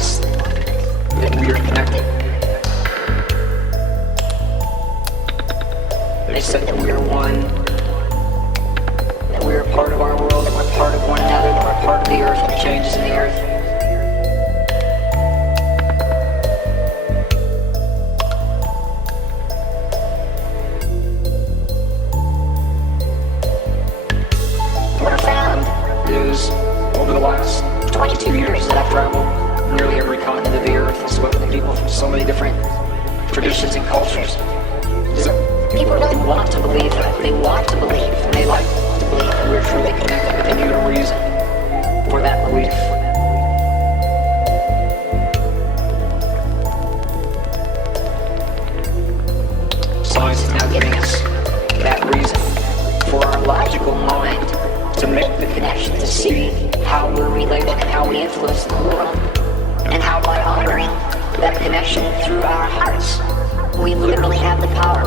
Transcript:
us that we are connected. They said that we are one, that we are part of our world, that we're part of one another, that we're part of the earth and changes in the earth. What I found is, over the last 22 years that I've traveled nearly every continent of the earth and spoken to people from so many different traditions and cultures, is that people really want to believe that. They want to believe, and they like to believe that we're truly connected, but they need a reason for that belief. Science is now giving us that reason for our logical mind to make the connection, to see how we're related and how we influence the world, and how by honoring that connection through our hearts, we literally have the power